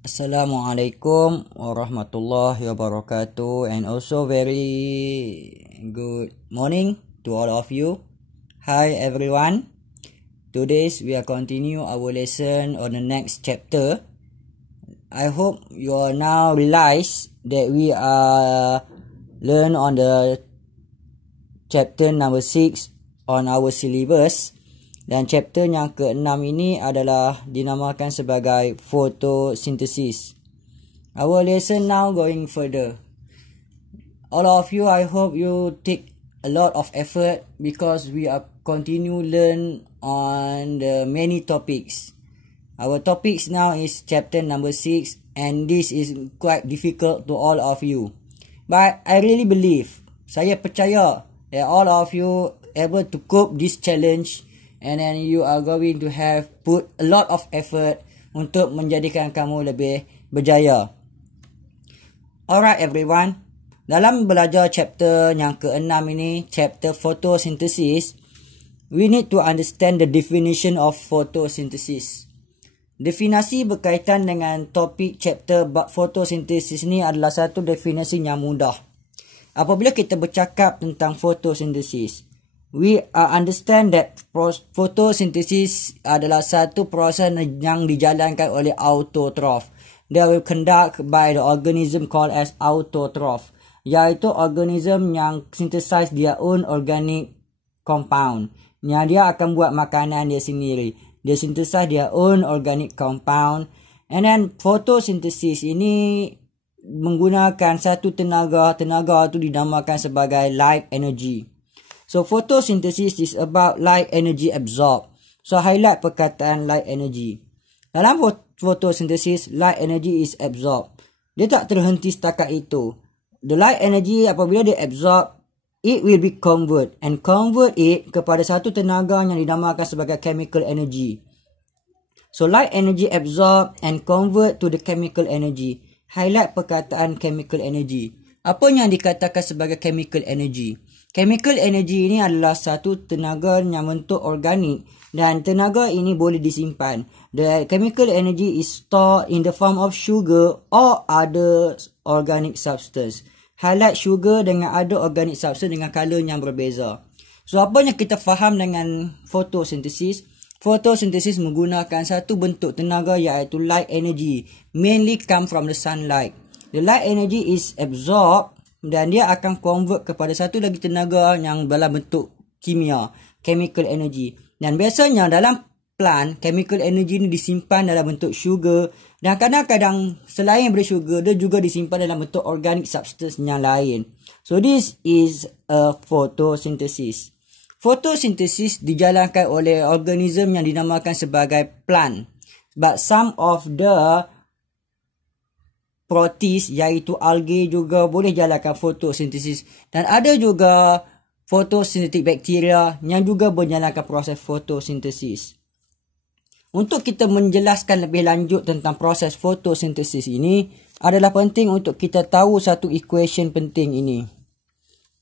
Assalamualaikum warahmatullahi wabarakatuh, and also very good morning to all of you. Hi everyone. Today we are continue our lesson on the next chapter. I hope you are now realize that we are learn on the chapter number 6 on our syllabus. Dan chapter yang ke-6 ini adalah dinamakan sebagai photosynthesis. Our lesson now going further. All of you, I hope you take a lot of effort because we are continue learn on the many topics. Our topics now is chapter number 6 and this is quite difficult to all of you. But I really believe, saya percaya that all of you able to cope this challenge. And then you are going to have put a lot of effort untuk menjadikan kamu lebih berjaya. Alright everyone. Dalam belajar chapter yang ke-6 ini, chapter photosynthesis, we need to understand the definition of photosynthesis. Definisi berkaitan dengan topik chapter photosynthesis ini adalah satu definisi yang mudah. Apabila kita bercakap tentang photosynthesis, we understand that photosynthesis adalah satu proses yang dijalankan oleh autotroph. They will conduct by the organism called as autotroph, iaitu organism yang synthesize their own organic compound. Yang dia akan buat makanan dia sendiri. Dia synthesize their own organic compound. And then photosynthesis ini menggunakan satu tenaga itu dinamakan sebagai light energy. So photosynthesis is about light energy absorbed. So highlight perkataan light energy. Dalam photosynthesis, light energy is absorbed. Dia tak terhenti setakat itu. The light energy apabila dia absorb, it will be convert and convert it kepada satu tenaga yang dinamakan sebagai chemical energy. So light energy absorb and convert to the chemical energy. Highlight perkataan chemical energy. Apa yang dikatakan sebagai chemical energy? Chemical energy ini adalah satu tenaga yang bentuk organik dan tenaga ini boleh disimpan. The chemical energy is stored in the form of sugar or other organic substance. Highlight sugar dengan other organic substance dengan color yang berbeza. So apa yang kita faham dengan photosynthesis? Photosynthesis menggunakan satu bentuk tenaga iaitu light energy. Mainly come from the sunlight. The light energy is absorbed dan dia akan convert kepada satu lagi tenaga yang dalam bentuk kimia, chemical energy. Dan biasanya dalam plant, chemical energy ni disimpan dalam bentuk sugar dan kadang-kadang selain daripada sugar, dia juga disimpan dalam bentuk organic substance yang lain. So this is a photosynthesis. Photosynthesis dijalankan oleh organism yang dinamakan sebagai plant. But some of the protists iaitu algae juga boleh jalankan fotosintesis dan ada juga fotosintetik bakteria yang juga menjalankan proses fotosintesis. Untuk kita menjelaskan lebih lanjut tentang proses fotosintesis ini adalah penting untuk kita tahu satu equation penting ini.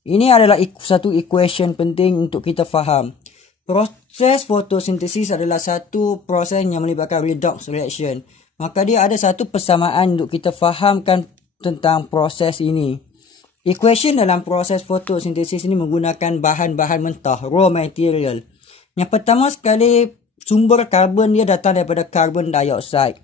Ini adalah satu equation penting untuk kita faham. Proses fotosintesis adalah satu proses yang melibatkan redox reaction. Maka dia ada satu persamaan untuk kita fahamkan tentang proses ini. Equation dalam proses fotosintesis ini menggunakan bahan-bahan mentah, raw material. Yang pertama sekali, sumber karbon dia datang daripada carbon dioxide.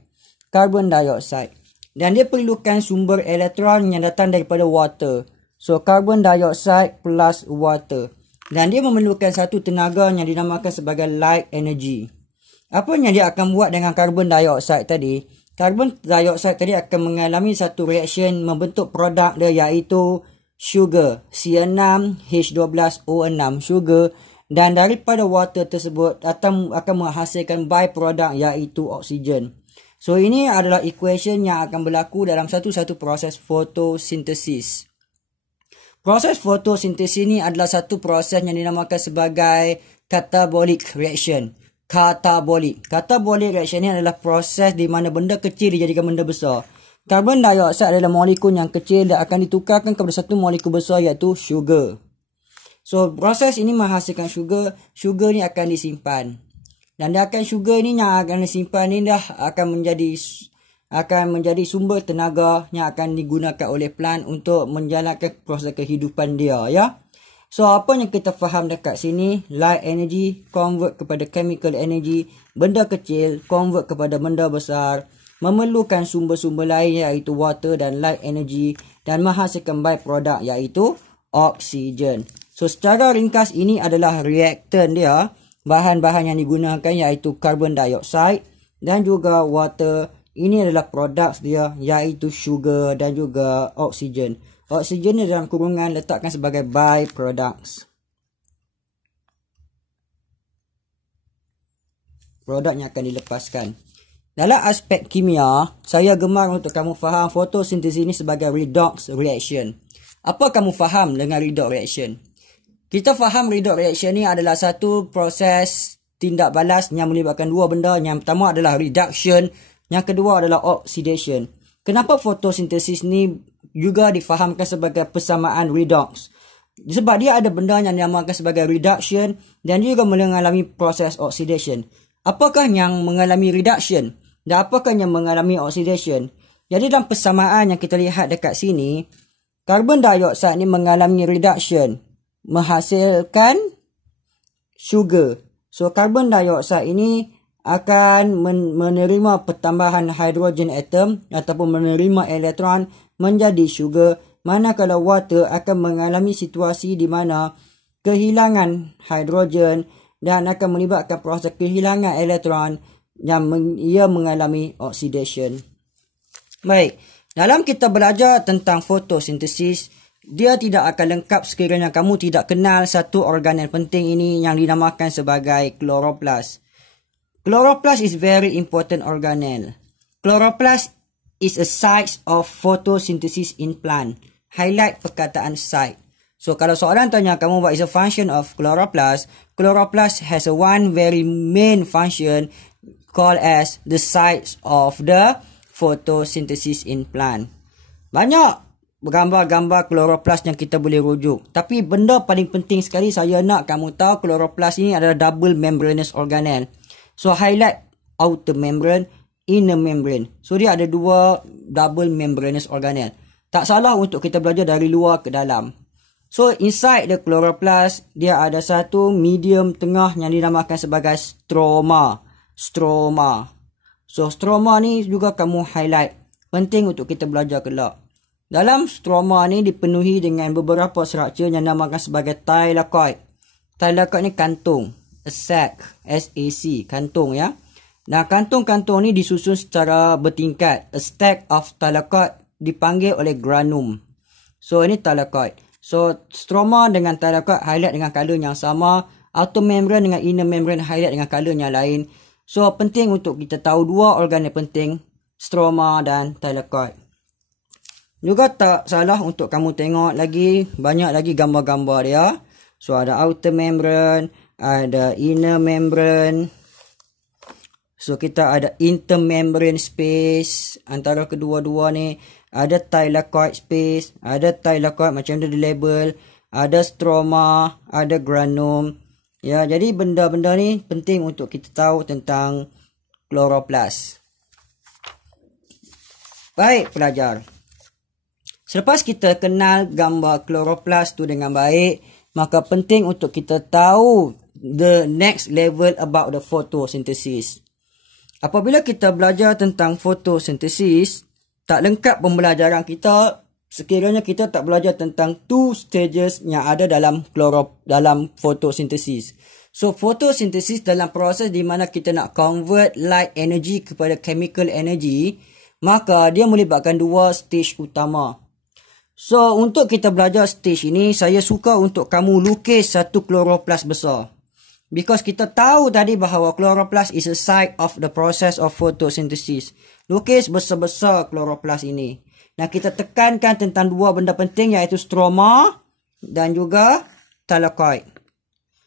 Carbon dioxide. Dan dia perlukan sumber elektron yang datang daripada water. So, carbon dioxide plus water. Dan dia memerlukan satu tenaga yang dinamakan sebagai light energy. Apa yang dia akan buat dengan carbon dioxide tadi? Carbon dioxide tadi akan mengalami satu reaction membentuk produk dia iaitu sugar, C6H12O6 sugar, dan daripada water tersebut akan menghasilkan byproduct iaitu oksigen. So ini adalah equation yang akan berlaku dalam satu-satu proses fotosintesis. Proses fotosintesis ini adalah satu proses yang dinamakan sebagai catabolic reaction. Catabolic reaction ni adalah proses di mana benda kecil dijadikan benda besar. Carbon dioxide adalah molekul yang kecil dan akan ditukarkan kepada satu molekul besar iaitu sugar. So proses ini menghasilkan sugar ni akan disimpan. Dan dia akan sugar ni yang akan disimpan ni dah akan menjadi akan menjadi sumber tenaga yang akan digunakan oleh plant untuk menjalankan proses kehidupan dia, ya. So, apa yang kita faham dekat sini, light energy convert kepada chemical energy, benda kecil convert kepada benda besar, memerlukan sumber-sumber lain iaitu water dan light energy dan menghasilkan byproduct iaitu oksigen. So, secara ringkas ini adalah reaktan dia, bahan-bahan yang digunakan iaitu carbon dioxide dan juga water. Ini adalah produk dia iaitu sugar dan juga oksigen. Oksigen dalam kurungan letakkan sebagai byproducts. Produk yang akan dilepaskan. Dalam aspek kimia, saya gemar untuk kamu faham fotosintesis ini sebagai redox reaction. Apa kamu faham dengan redox reaction? Kita faham redox reaction ni adalah satu proses tindak balas yang melibatkan dua benda. Yang pertama adalah reduction, yang kedua adalah oxidation. Kenapa fotosintesis ni juga difahamkan sebagai persamaan redox? Sebab dia ada benda yang dinamakan sebagai reduction dan dia juga mengalami proses oxidation. Apakah yang mengalami reduction dan apakah yang mengalami oxidation? Jadi dalam persamaan yang kita lihat dekat sini, carbon dioxide ni mengalami reduction, menghasilkan sugar. So, carbon dioxide ini akan menerima pertambahan hidrogen atom ataupun menerima elektron menjadi sugar, manakala water akan mengalami situasi di mana kehilangan hidrogen dan akan melibatkan proses kehilangan elektron yang ia mengalami oxidation. Baik, dalam kita belajar tentang fotosintesis, dia tidak akan lengkap sekiranya kamu tidak kenal satu organel penting ini yang dinamakan sebagai chloroplast. Chloroplast is very important organelle. Chloroplast is a site of photosynthesis in plant. Highlight perkataan site. So, kalau soalan tanya kamu what is a function of chloroplast, chloroplast has a one very main function called as the site of the photosynthesis in plant. Banyak gambar-gambar chloroplast yang kita boleh rujuk. Tapi benda paling penting sekali saya nak kamu tahu, chloroplast ini adalah double membranous organelle. So, highlight outer membrane, inner membrane. So, dia ada dua double membranous organelle. Tak salah untuk kita belajar dari luar ke dalam. So, inside the chloroplast, dia ada satu medium tengah yang dinamakan sebagai stroma. Stroma. So, stroma ni juga kamu highlight. Penting untuk kita belajar kelak. Dalam stroma ni dipenuhi dengan beberapa struktur yang dinamakan sebagai thylakoid. Thylakoid ni kantung. A sac, S-A-C, kantung, ya. Nah, kantung-kantung ni disusun secara bertingkat. A stack of thylakoid dipanggil oleh granum. So, ini thylakoid. So, stroma dengan thylakoid highlight dengan color yang sama. Outer membrane dengan inner membrane highlight dengan color yang lain. So, penting untuk kita tahu dua organ yang penting, stroma dan thylakoid. Juga tak salah untuk kamu tengok lagi, banyak lagi gambar-gambar dia. So, ada outer membrane, ada inner membrane. So, kita ada intermembrane space antara kedua-dua ni. Ada thylakoid space, ada thylakoid macam ada di label, ada stroma, ada granum. Ya, jadi benda-benda ni penting untuk kita tahu tentang chloroplast. Baik pelajar. Selepas kita kenal gambar chloroplast tu dengan baik, maka penting untuk kita tahu the next level about the photosynthesis. Apabila kita belajar tentang photosynthesis, tak lengkap pembelajaran kita sekiranya kita tak belajar tentang two stages yang ada dalam photosynthesis. So, photosynthesis dalam proses di mana kita nak convert light energy kepada chemical energy, maka dia melibatkan dua stage utama. So, untuk kita belajar stage ini, saya suka untuk kamu lukis satu chloroplast besar. Because kita tahu tadi bahawa chloroplast is a site of the process of photosynthesis. Lukis besar-besar chloroplast ini. Nah, kita tekankan tentang dua benda penting iaitu stroma dan juga thylakoid.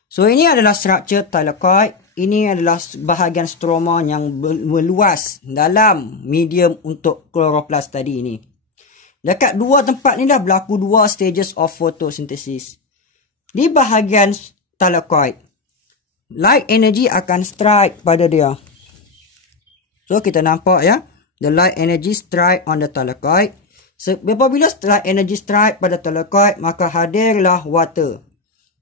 So, ini adalah struktur thylakoid. Ini adalah bahagian stroma yang meluas dalam medium untuk chloroplast tadi ini. Dekat dua tempat ni dah berlaku dua stages of photosynthesis. Di bahagian thylakoid, light energy akan strike pada dia. So, kita nampak ya. the light energy strike on the thylakoid. Apabila light energy strike pada thylakoid, maka hadirlah water.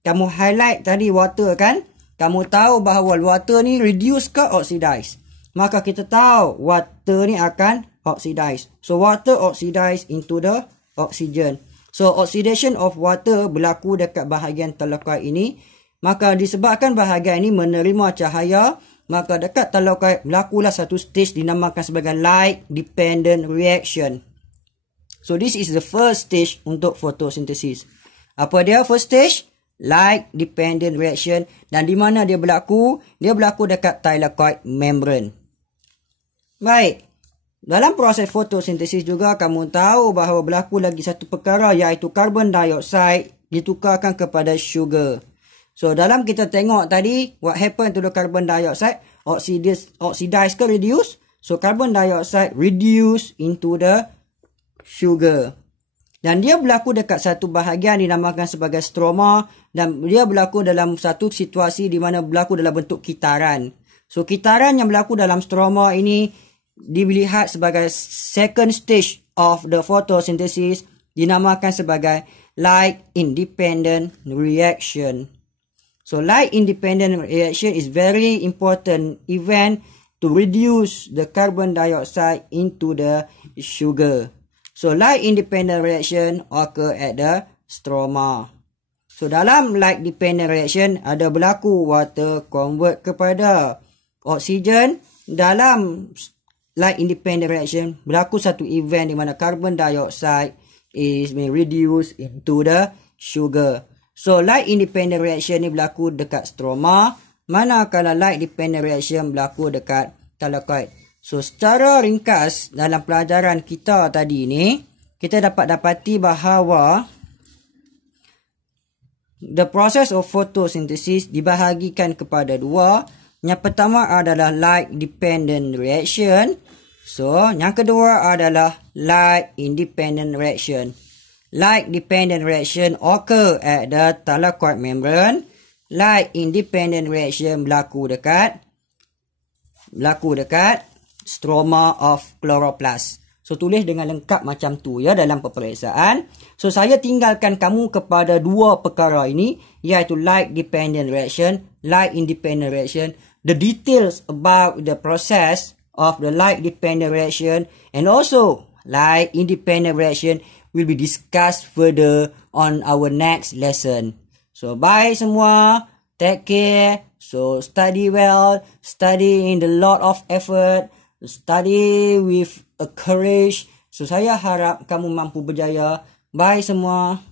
Kamu highlight tadi water kan? Kamu tahu bahawa water ni reduce ke oxidize. Maka kita tahu water ni akan oxidize. So water oxidize into the oxygen. So oxidation of water berlaku dekat bahagian thylakoid ini. Maka disebabkan bahagian ini menerima cahaya, maka dekat thylakoid berlakulah satu stage dinamakan sebagai light dependent reaction. So this is the first stage untuk photosynthesis. Apa dia first stage? Light dependent reaction. Dan di mana dia berlaku? Dia berlaku dekat thylakoid membrane. Baik. Dalam proses fotosintesis juga kamu tahu bahawa berlaku lagi satu perkara, iaitu carbon dioxide ditukarkan kepada sugar. So dalam kita tengok tadi, what happened to the carbon dioxide? Oxidize ke reduce? So carbon dioxide reduce into the sugar. Dan dia berlaku dekat satu bahagian dinamakan sebagai stroma, dan dia berlaku dalam satu situasi di mana berlaku dalam bentuk kitaran. So kitaran yang berlaku dalam stroma ini dilihat sebagai second stage of the photosynthesis, dinamakan sebagai light independent reaction. So light independent reaction is very important event to reduce the carbon dioxide into the sugar. So light independent reaction occur at the stroma. So dalam light dependent reaction ada berlaku water convert kepada oksigen. Dalam light independent reaction berlaku satu event di mana carbon dioxide is being reduced into the sugar. So light independent reaction ni berlaku dekat stroma, manakala light dependent reaction berlaku dekat thylakoid. So secara ringkas dalam pelajaran kita tadi ni, kita dapat dapati bahawa the process of photosynthesis dibahagikan kepada dua. Yang pertama adalah light dependent reaction. So yang kedua adalah light independent reaction. Light dependent reaction occur at the thylakoid membrane. Light independent reaction berlaku dekat stroma of chloroplast. So tulis dengan lengkap macam tu ya dalam peperiksaan. So saya tinggalkan kamu kepada dua perkara ini, iaitu light dependent reaction, light independent reaction. The details about the process of the light dependent reaction and also light independent reaction will be discussed further on our next lesson. So bye semua. Take care. So study well, study in a lot of effort, study with a courage. So saya harap kamu mampu berjaya. Bye semua.